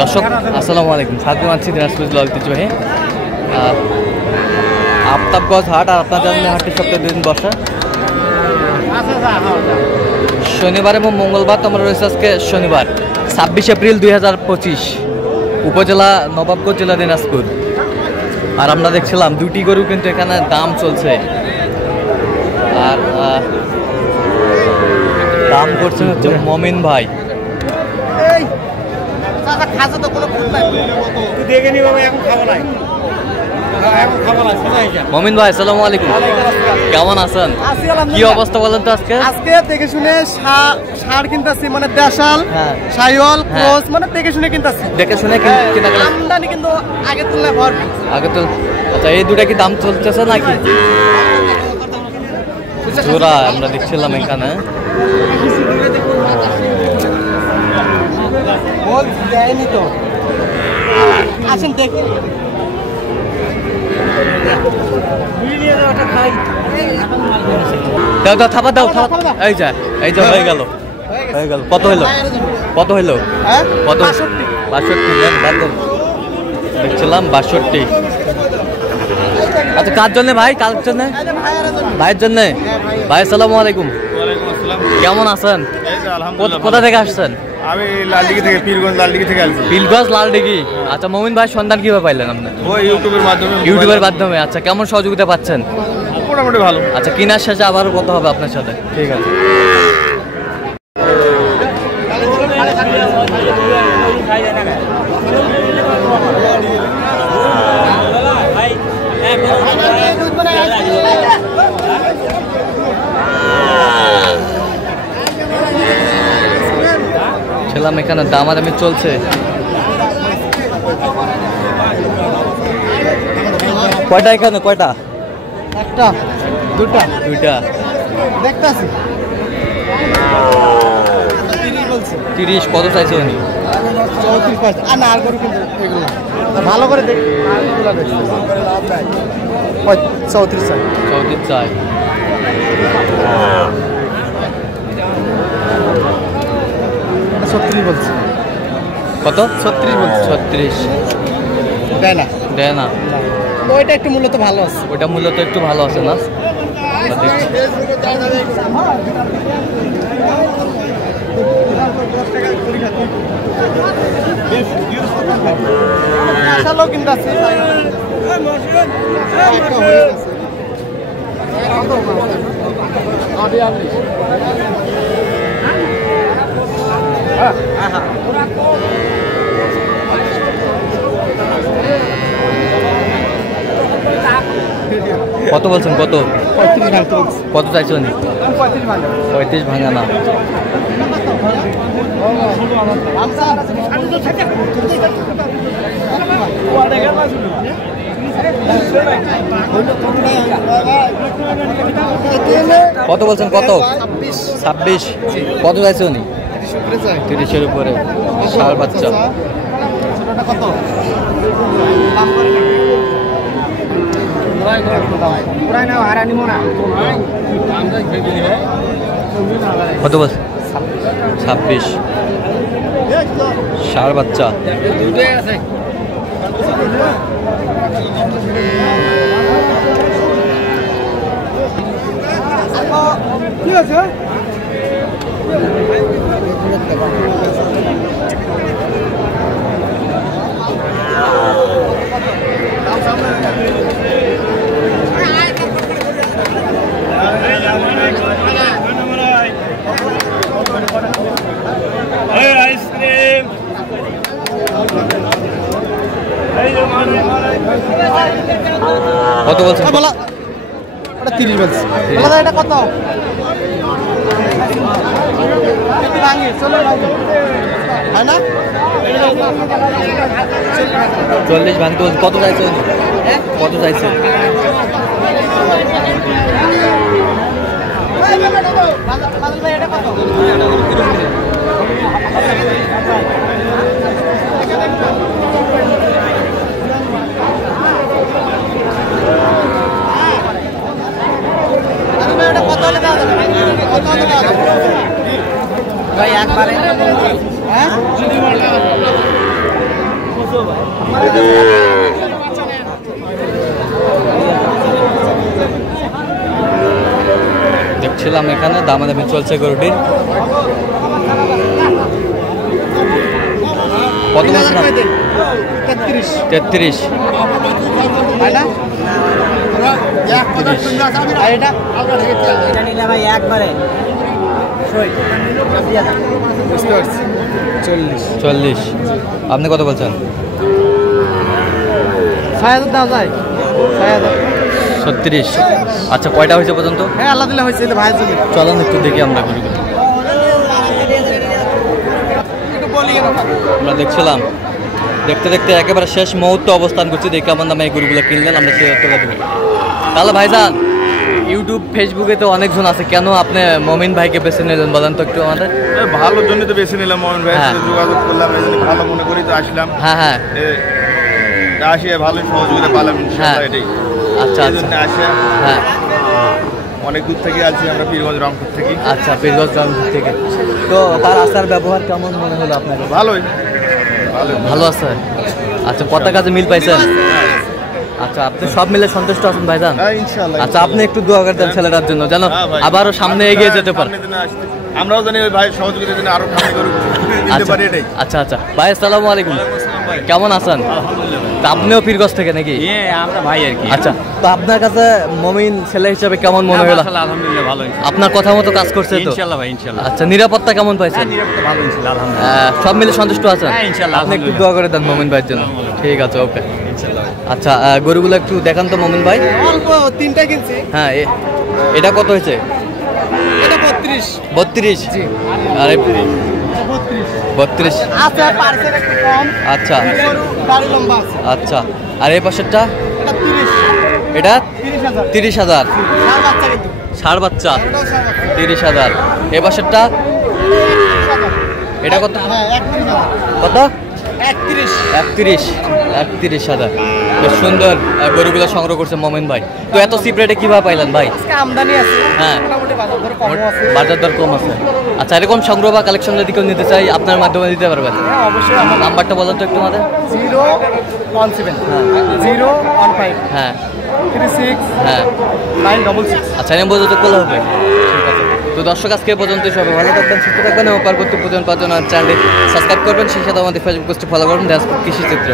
দর্শক আসসালামু আলাইকুম, স্বাগত আছি দিনাজপুর জেলা ঐতিহ্যবাহী আফতাবগঞ্জ হাট। আর আপনার জানেন হাটটি সপ্তাহে 2 দিন বসা, শনিবার এবং মঙ্গলবার। তোমরা রয়েছে আজকে শনিবার 26 এপ্রিল 2025, উপজেলা নবাবগঞ্জ, জেলা দিনাজপুর। আর আমরা দেখছিলাম 2টি গরু কিন্তু এখানে দাম চলছে, আর দাম করছেন হচ্ছে মমিন ভাই। মমিন ভাই আসসালামু আলাইকুম, কেমন আছেন? কি অবস্থা বলেন তো? আজকে দেখে শুনে সার কিনতেছি, মানে দেশাল শাইওয়াল ক্রস, মানে দেখে শুনে কিনতেছি। দেখে শুনে কিনা গেল, আমদানি কিন্তু আগে তুলনায় ভরপুর। আগে তো আচ্ছা, এই দুটা কি দাম চলতেছে নাকি জোড়া? আমরা দেখছিলাম এখানে আসেন দেখি। দাও দাও, থাপা দাও, থাপা। এই যা হয়ে গেল, কত হইলো? কত হইলো? কত? 62 দেখছিলাম 62। আচ্ছা, কার জন্য ভাই? কার জন্য? ভাইয়ের জন্য। ভাই আসসালামু আলাইকুম, কেমন আছেন? কোথা থেকে আসছেন? আমি লালদিঘি থেকে, পীরগঞ্জ লালদিঘি থেকে আসছি। পীরগঞ্জ লালদিঘি। আচ্ছা মমিন ভাই সন্ধান কিভাবে পাইলেন আপনার? ওই ইউটিউবের মাধ্যমে। আচ্ছা, কেমন সহযোগিতা পাচ্ছেন? মোটামুটি ভালো। আচ্ছা, কেনার শেষে আবারও কথা হবে আপনার সাথে। ঠিক আছে। ছিলাম এখানে দামাদামি চলছে। কয়টা এখানে? কয়টা? একটা দুইটা দেখতেছি। 30। কত চাইছে উনি? 34 আর না, আর গরু কিন্তু এগুলো ভালো করে দেখ। 34 চাই। 34 চাই। বলছে কত? 36 বলছে। 36 দেয় না। ওইটা একটু মূলত ভালো আছে। ওইটা মূলত একটু ভালো আছে না? কত বলছেন? কত? 35 কত চাইছে উনি? 35 ভাঙা না। কত বলছেন? কত? 26। কত চাইছে উনি? 30-এর উপরে। ষাঁড় বাচ্চা। কত বলছে? 26। ষাঁড় বাচ্চা। কি আছে? আইসক্রিম কত বলছেন? 30 বলছে। এটা কত? 40 ভাঙতে বলছে। কত চাইছে? কত চাইছে? ভাই একবার দেখছিলাম এখানে দামাদামি চলছে গরুটির। কত বলছেন? 33। চল্লিশ। আপনি কত বলছেন? 36। আচ্ছা, কয়টা হয়েছে পর্যন্ত? হ্যাঁ, আল্লাহ দিলে হয়েছে ভাই। চলেন একটু দেখি আমরা গরুগুলো। আমরা দেখছিলাম, দেখতে দেখতে একেবারে শেষ মুহূর্ত অবস্থান করছি। দেখে আমার নামে এই গরুগুলো কিনলেন, আমরা তুলে দেবো। তাহলে ভাইজান, ইউটিউব ফেসবুকে তো অনেকজন আছে, কেন আপনি মমিন ভাইকে বেছে নিলেন বলেন তো একটু আমাদের? ভালোর জন্য তো বেছে নিলাম, মোহন ভাইয়ের সাথে যোগাযোগ করলাম, এই জন্য ভালো মনে করি তো আসলাম। হ্যাঁ হ্যাঁ, আসি ভালো সহযোগিতা পালাম ইনশাআল্লাহ, এটাই। আচ্ছা এই জন্য আসে। হ্যাঁ, অনেক দূর থেকে আসছি আমরা, পীরগঞ্জ রংপুর থেকে। আচ্ছা, পীরগঞ্জ রংপুর থেকে। তো তার আচার ব্যবহার কেমন মনে হলো আপনার? ভালোই, ভালো ভালো আছে। আচ্ছা, পতাকা কাজে মিল পাইছেন? আচ্ছা, আপনি সব মিলে সন্তুষ্ট আছেন ভাইজান? হ্যাঁ, ইনশাআল্লাহ। আচ্ছা, আপনি একটু দোয়া করতেন ছেলেটার জন্য, যেন আবারও সামনে এগিয়ে যেতে পারে। আমরাও জানি ওই ভাই সহযোগিতার জন্য আরো সামনে করে দিতে পারি, এটাই। আচ্ছা আচ্ছা ভাই, আসসালামু আলাইকুম, কেমন আছেন? তা আপনিও পীরগঞ্জ থেকে নাকি? আমরা ভাই আর কি। আচ্ছা, তো আপনার কাছে মমিন ছেলে হিসেবে কেমন মনে হলো? আলহামদুলিল্লাহ ভালো। আপনার কথা মতো কাজ করছে তো? ইনশাআল্লাহ ভাই, ইনশাআল্লাহ। আচ্ছা, নিরাপত্তা কেমন পাইছেন? নিরাপত্তা ভালো, ইনশাআল্লাহ আলহামদুলিল্লাহ। সব মিলে সন্তুষ্ট আছেন? হ্যাঁ, ইনশাআল্লাহ, আপনি একটু দোয়া করে দেন মমিন ভাইয়ের জন্য। ঠিক আছে, ওকে। আচ্ছা, গরুগুলো একটু দেখান তো মমিন ভাই। অল্প 3টা কিনছি। হ্যাঁ, এটা কত হয়েছে? এটা 32। 32। আরে 32 আছে, পার্সেল একটু কম। আচ্ছা গাড়ি লম্বা আছে। আচ্ছা, আর এই পাশেরটা? এটা 30। এটা 30,000। 30,000। ষাঁড় বাচ্চা কিন্তু। ষাঁড় বাচ্চা, এটাও ষাঁড় বাচ্চা। 30,000। এই পাশেরটা? 30,000। এটা কত? হ্যাঁ, 31,000। কত? 31। 31,000। বেশ সুন্দর গরুগুলো সংগ্রহ করছে মমিন ভাই। তো এত চিপ রেটে কিভাবে পাইলেন ভাই? আজকে আমদানি আছে। হ্যাঁ। মোটামুটি বাজার দর কম আছে। বাজার দর কম আছে। আচ্ছা, এরকম সংগ্রহ বা কালেকশন যদি কেউ নিতে চাই, আপনার মাধ্যমে দিতে পারবেন? হ্যাঁ, অবশ্যই। আমার নাম্বারটা বলেন তো একটু আমাদের। 017 015 হ্যাঁ 36 হ্যাঁ 966। আচ্ছা, আমি বলতে করলে হবে। ঠিক আছে। তো দর্শক, আজকে পর্যন্ত সবাই ভালো থাকবেন, সুস্থ থাকবেন এবং পরবর্তী পর্যন্ত চ্যানেলটি সাবস্ক্রাইব করবেন। সেই সাথে আমাদের ফেসবুক পেজটি ফলো করবেন, কৃষি চিত্র।